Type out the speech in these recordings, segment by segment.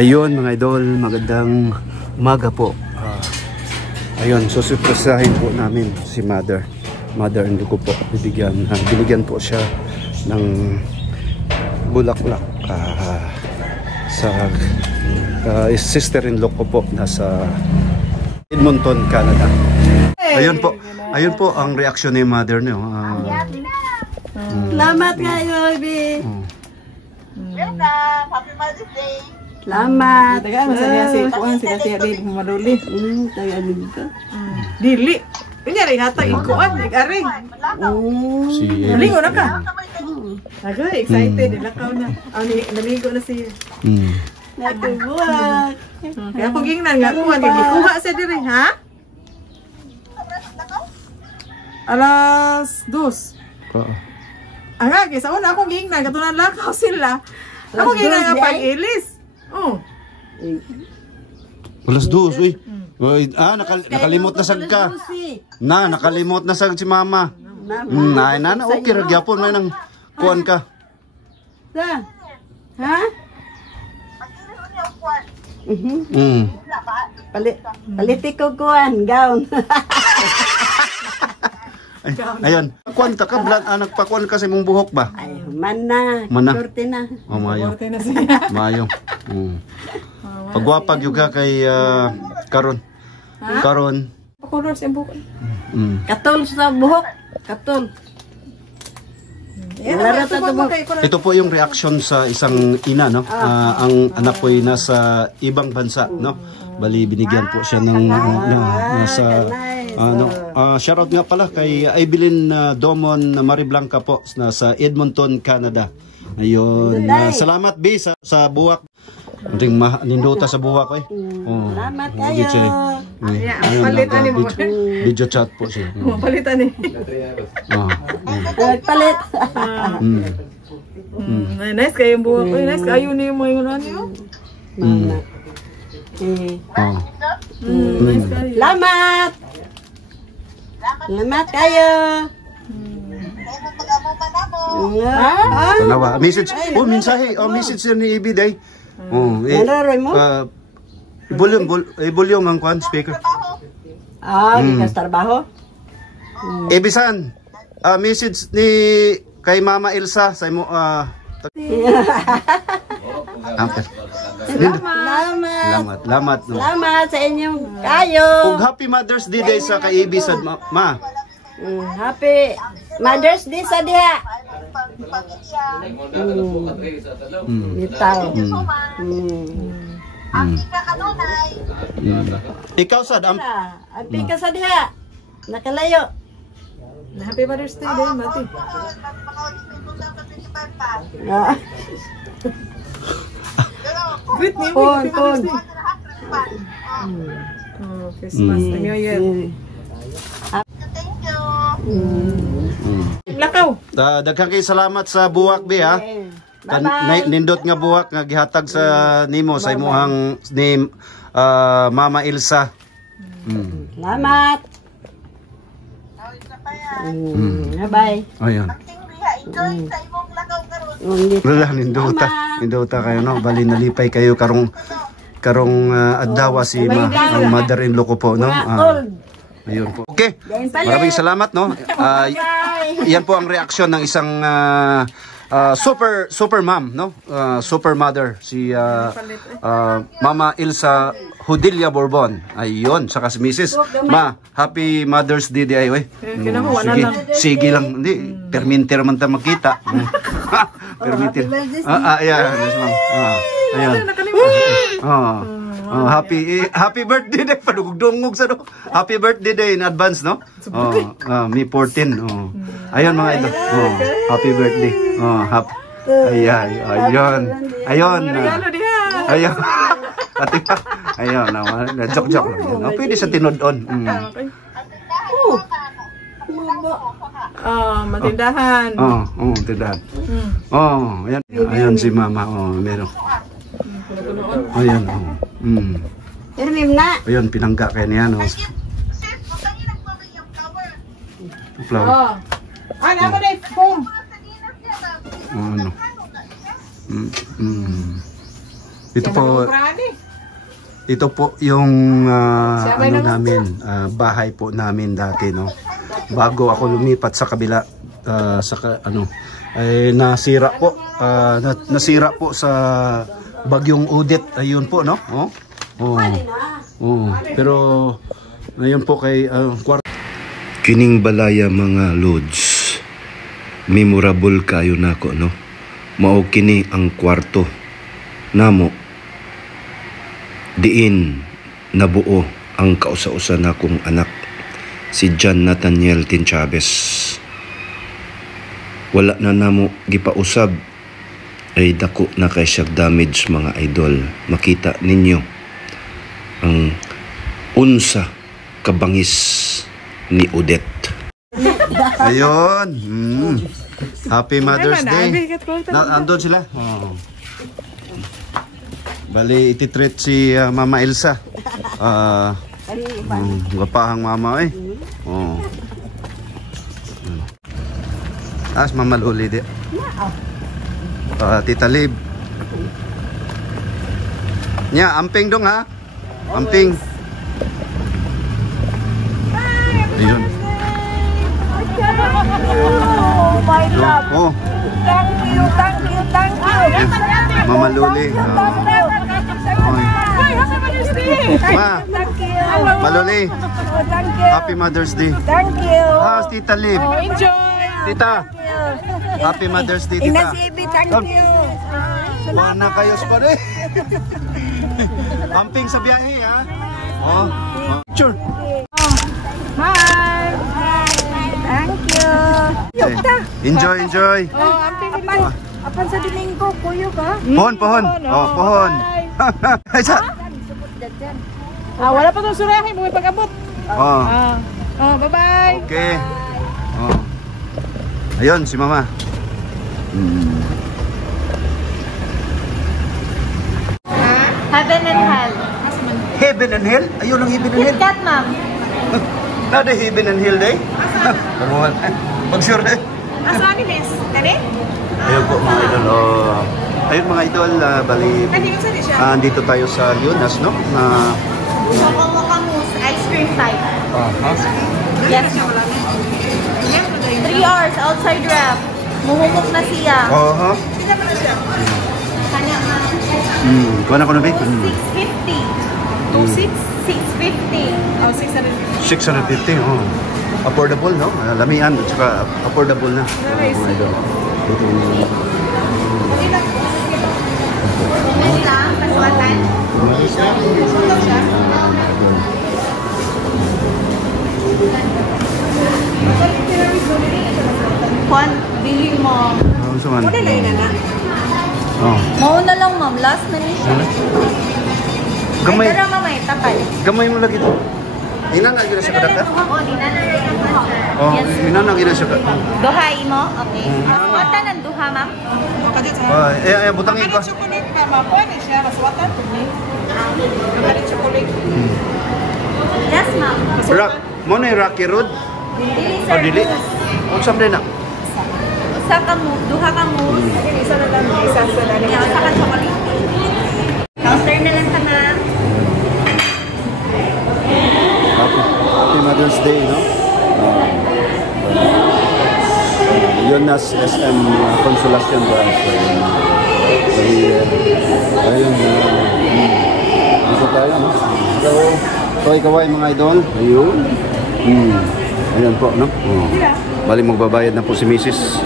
Ayun mga idol, magandang umaga po. Ayun, susurpresahin po namin si mother-in-law ko po. Binigyan po siya ng bulaklak sa sister-in-law ko po nasa Edmonton, Canada. Ayun po ang reaksyon ni mother niyo. Salamat kayo, Ibi. Happy Mother's Day. Salamat. Tagaan masa niya si Kuan sila siya rin maduli. Tagaan dito. Dili. Kunya rin hatag ikuan, ig-ari. Si Naligo na ka. Aga, excited nilakaw na. Naligo na siya. Nagbuwag. Kaya ako gingnan nga kuan kay gikuha sa diri, ha? Alas 2. Aga, kaysa una akong gingnan katunan lakaw sila. Ako gingnan nga pag-ilis. Oh. Alas 2, uy. Nakalimot na sag ka. Nakalimot na sag si mama. Okay ra gyapon may nang kuan ka. Ha? Paliti ko kuan, gown. Ayun. Kuan ta ka blood nagpakuan ka sa imong buhok ba? Ay, mana. Korte na. Mayo. Korte na siya. Mayo. Pagwapag yuga kay karon. Karon. Color sa buhok. Katol sa buhok. Katol. Ito po yung reaction sa isang ina, no? Ang anak ko ay nasa ibang bansa, no? Bali binigyan po siya ng nasa shoutout nga pala kay Evelyn Domon Mariblanca po nasa Edmonton, Canada. Ayun. Salamat B sa buwak. Ring ninduta sa buwak ko eh. Salamat kayo. Palitan ni mo. Video chat po siya. Palitan ni. Palit. Nice kayo yung buwak ko. Nice kayo ni mo yung ano. Nice kayo. Salamat. Salamat kayo. Tanawa. Message. Mensahe. Message ni Ibi day. Volume ang kwan speaker. Gikas trabaho. Ibisan. Message ni kay Mama Elsa sa imo Salamat. Salamat sa inyong kayo. Ug Happy Mother's Day sa kay Ibi sa ma. Happy Mother's Day sa diha. Bitaw. Ikaw sad Happy ka sa diha. Nakalayo. Happy Mother's Day din, Mati. Greet me. Pon. Christmas, New Year. Lakaw. Daghang kay salamat sa buwak bi ha. Nindot nga buwak nga gihatag sa nimo sa imong ni Mama Elsa. Salamat. Bye. Ayun. Ninduta kayo no. Bali nalipay kayo karong adlaw si ang mother-in-law ko po no. Ayun po. Okay. Maraming salamat no. Yan po ang reaksyon ng isang super mom no. Super mother si Mama Elsa Hudilia Bourbon. Ayun, saka si Mrs. Ma, Happy Mother's Day di ay we. Sige lang. Hindi, perminter man ta makita. Perminter. Ayan. Happy birthday day padugdungog sa do. Happy birthday day in advance no. May 14. Ayun mga idol. Happy birthday. Ayun. Ayun naman. Joke lang. Pwede sa tinudon. Matindahan. Tindahan. Ayan si Mama. Meron. Ayan. Ayun, pinangga kayo niya, no? Flower. Ano ba na foam? Ano? Ito po, ito po yung ano namin, bahay po namin dati, no. Bago ako lumipat sa kabila, ay nasira po, nasira po sa bagyong Odette. Ayun po, no. Pero ngayon po kay kwarto. Kining balaya mga lods, memorable kayo nako, no. Mao kini ang kwarto namo. Diin nabuo ang kausa-usa na kong anak, si John Nathaniel Tin Chavez. Wala na namo gipausab, ay dako na kay siya damage mga idol. Makita ninyo ang unsa kabangis ni Odette. Ayun. Happy Mother's Day. Andun sila. Bali, ititreat si Mama Elsa. Gapahang mama eh. As Mama Luli di. Tita Lib. Nya, amping dong ha. Amping. Ayun. Oh, my love. Oh. Thank you. Mama Luli. Ma, Maluli. Thank you. Happy Mother's Day. Thank you. Tita Lib. Enjoy! Tita. Happy Mother's Day, Tita. Inasibi, thank you. Mana kayo pa rin. Amping sa biyahe, ha? Sure. Bye! Thank you. Enjoy. Amping pa. Apan sa dining ko, kuyo ka? Pohon. Pohon. Isa. Wala pa itong surahin, may pag-abot. Bye-bye. Okay. Ayun, si Mama. Heaven and Hell. Heaven and Hell? Ayun ang Heaven and Hell. KitKat, ma'am. Nada Heaven and Hell day? Karuhan. Pag-sure day. Asaan ni Miss? Tani? Ayun po mga idol. Ayun mga idol, bali. Andito tayo sa Leonas, no? Mokamus ice cream site. Yes. 3 hours outside ref. Muhumok na siya. Sino pa na siya? Kanya nga. Kuha na ko na ba? 650. 650. 650, affordable, no? Lamian, at saka affordable na. Yan lang, paswatan. Juan, bili mo. Mauna lang, ma'am. Last na niya siya. Gamay. Ay, tara, mamay. Tapal. Gamay mo lagi ito. Inanagin na siya kadaka? Yes. Inanagin na siya kadaka. Duhay mo? Okay. Maswatan ng duha, ma'am? Butangin ko. Chocolate pa, ma'am. Pwede siya. Maswatan. Magalit chocolate. Yes, ma'am. Mo na yung Rocky Road? Dili, sir. Dili? Unsam din na? Usa ka mo. Duha ka mo. Isa na lang. Isa sa lang. Usa ka chocolate. Counter na lang ka na. Happy Mother's Day, no? Yun na SM Consolacion ba? Ayun, dito tayo, no? So, ikaway mga idol. Ayun. Ayun po, no? Bali magbabayad na po si Mrs.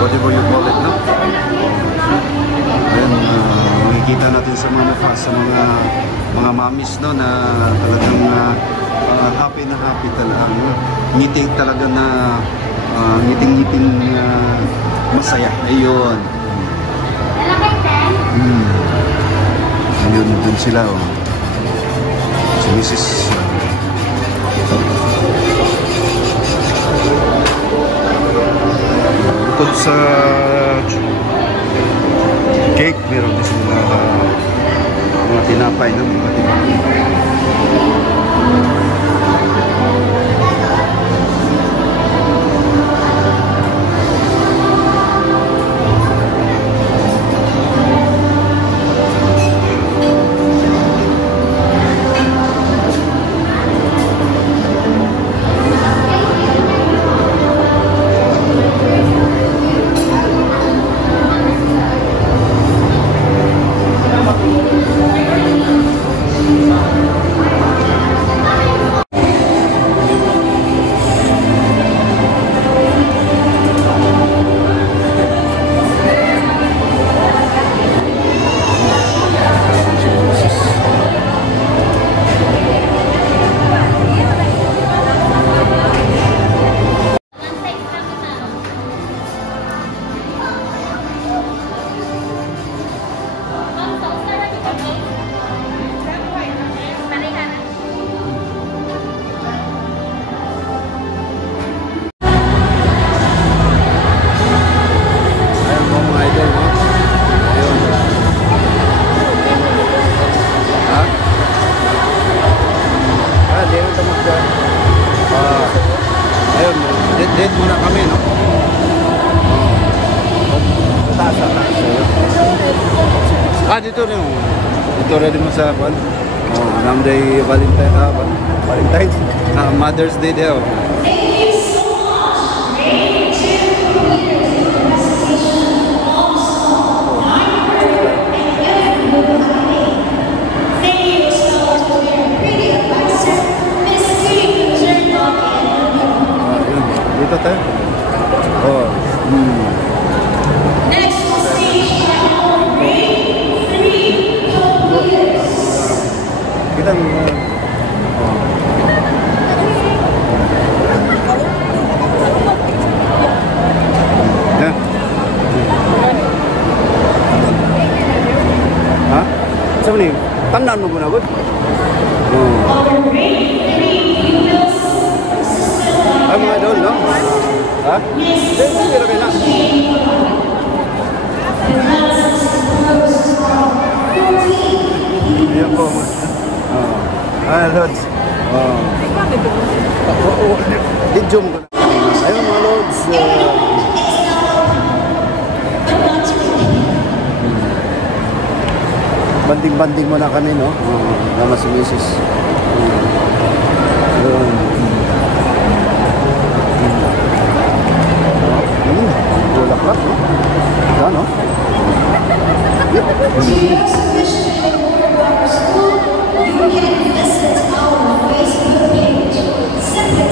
What do you call it, no? Ayun, makikita natin sa mga mamis, no, na talagang happy na happy talaga. Ngiting talaga na ngiting masaya. Ayun. Ayun, dun sila, si Mrs. Bukod sa cake, meron din sila mga tinapay, no? Mga tinapay. Dito rin. Dito rin mo sa kwan. Namday Valentine's. Mother's Day daw. Dito tayo. Kita mo. Ha? Saan ni? Tandaan mo muna, good? Ay, mga idol, no? Ha? Hindi na kayo na. Ayan po. Lods. Idjom ko na. Ayun mga Lods. Banding-banding mo na kami, no? Nama si Mrs. Bulak-lak, no? Ano?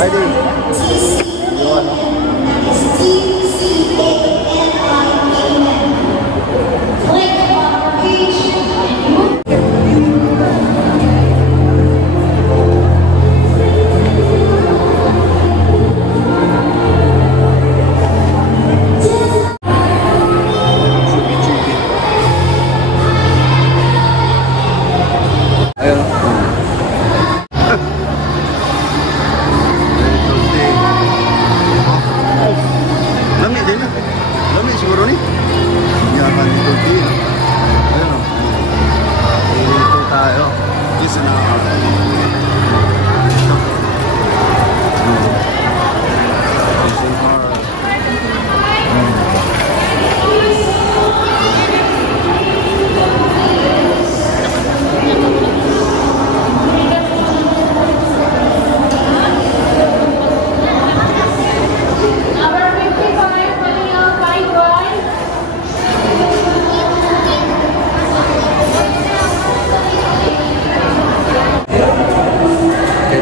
Ay, di. Yun, no?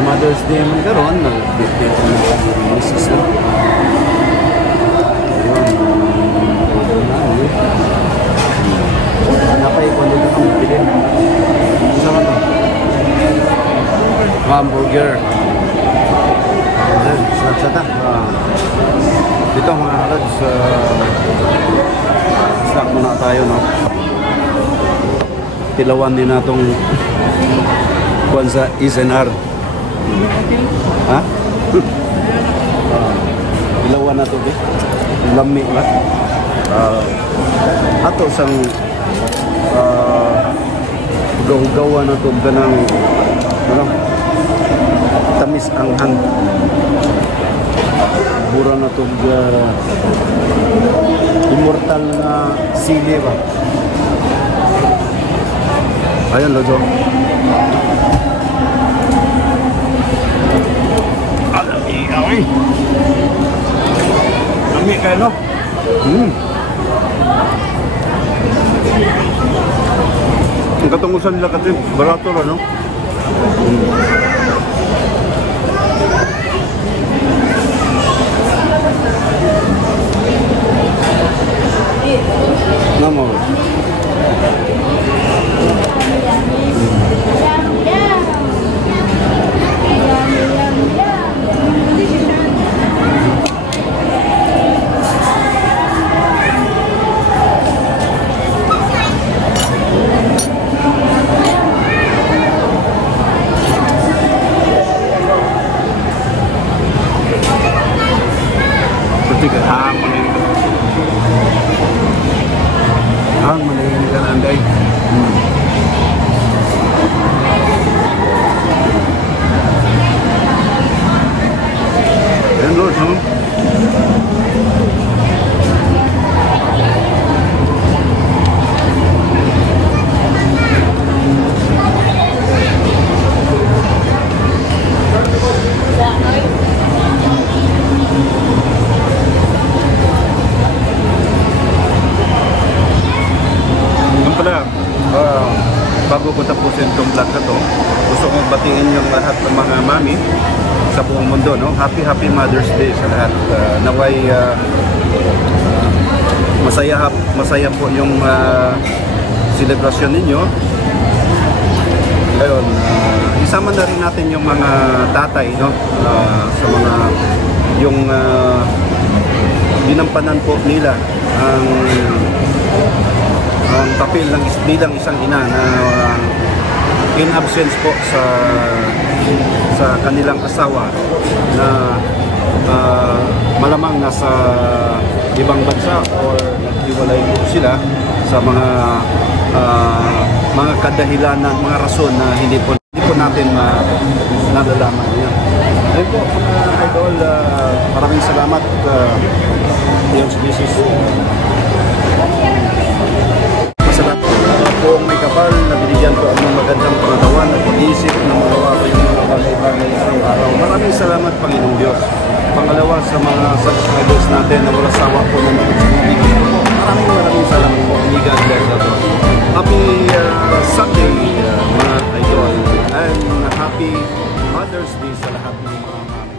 Mother's Day man karon nag-birthday ko ng Mrs. Napay ko nito ang bilhin. Isa ka to? Hamburger. Sarap-sarap. Dito mga Lods, snack muna tayo, no? Tilawan din natong kuwan sa SNR. Ha? Ilawan na ito, eh. Lami na. Ato sang gaw-gawa na ito ganang tamis ang hang. Mura na ito immortal na sili ba? Ayan, Lods. Ay, lami kayo, no? Ang katungusan nila kasi barato na, no? Namo. Ang malingin ka na, Anday. bago ko tapusin itong vlog na to, gusto kong batiin yung lahat ng mga mami sa buong mundo, no? Happy Mother's Day sa lahat. Naway masaya po yung selebrasyon ninyo. Ngayon, isama na rin natin yung mga tatay, no? Sa mga yung dinampanan po nila ang papel ng bilang isang ina na in absence po sa kanilang asawa na malamang nasa ibang bansa or naghiwalay po sila sa mga kadahilanan, mga rason na hindi po natin nalalaman yan. Ayun po mga idol, maraming salamat yung species. Masalamat po may kapal na binigyan ko ang magandang pangatawan at pag-iisip na magawa ko yung mga bagay-bagay araw-araw. Maraming salamat Panginoong Diyos. Pangalawa sa mga subscribers natin na wala sawa po na nakikinig ko po. Maraming salamat po. God bless us. Happy Sunday mga idol and happy Mother's Day sa lahat ng mga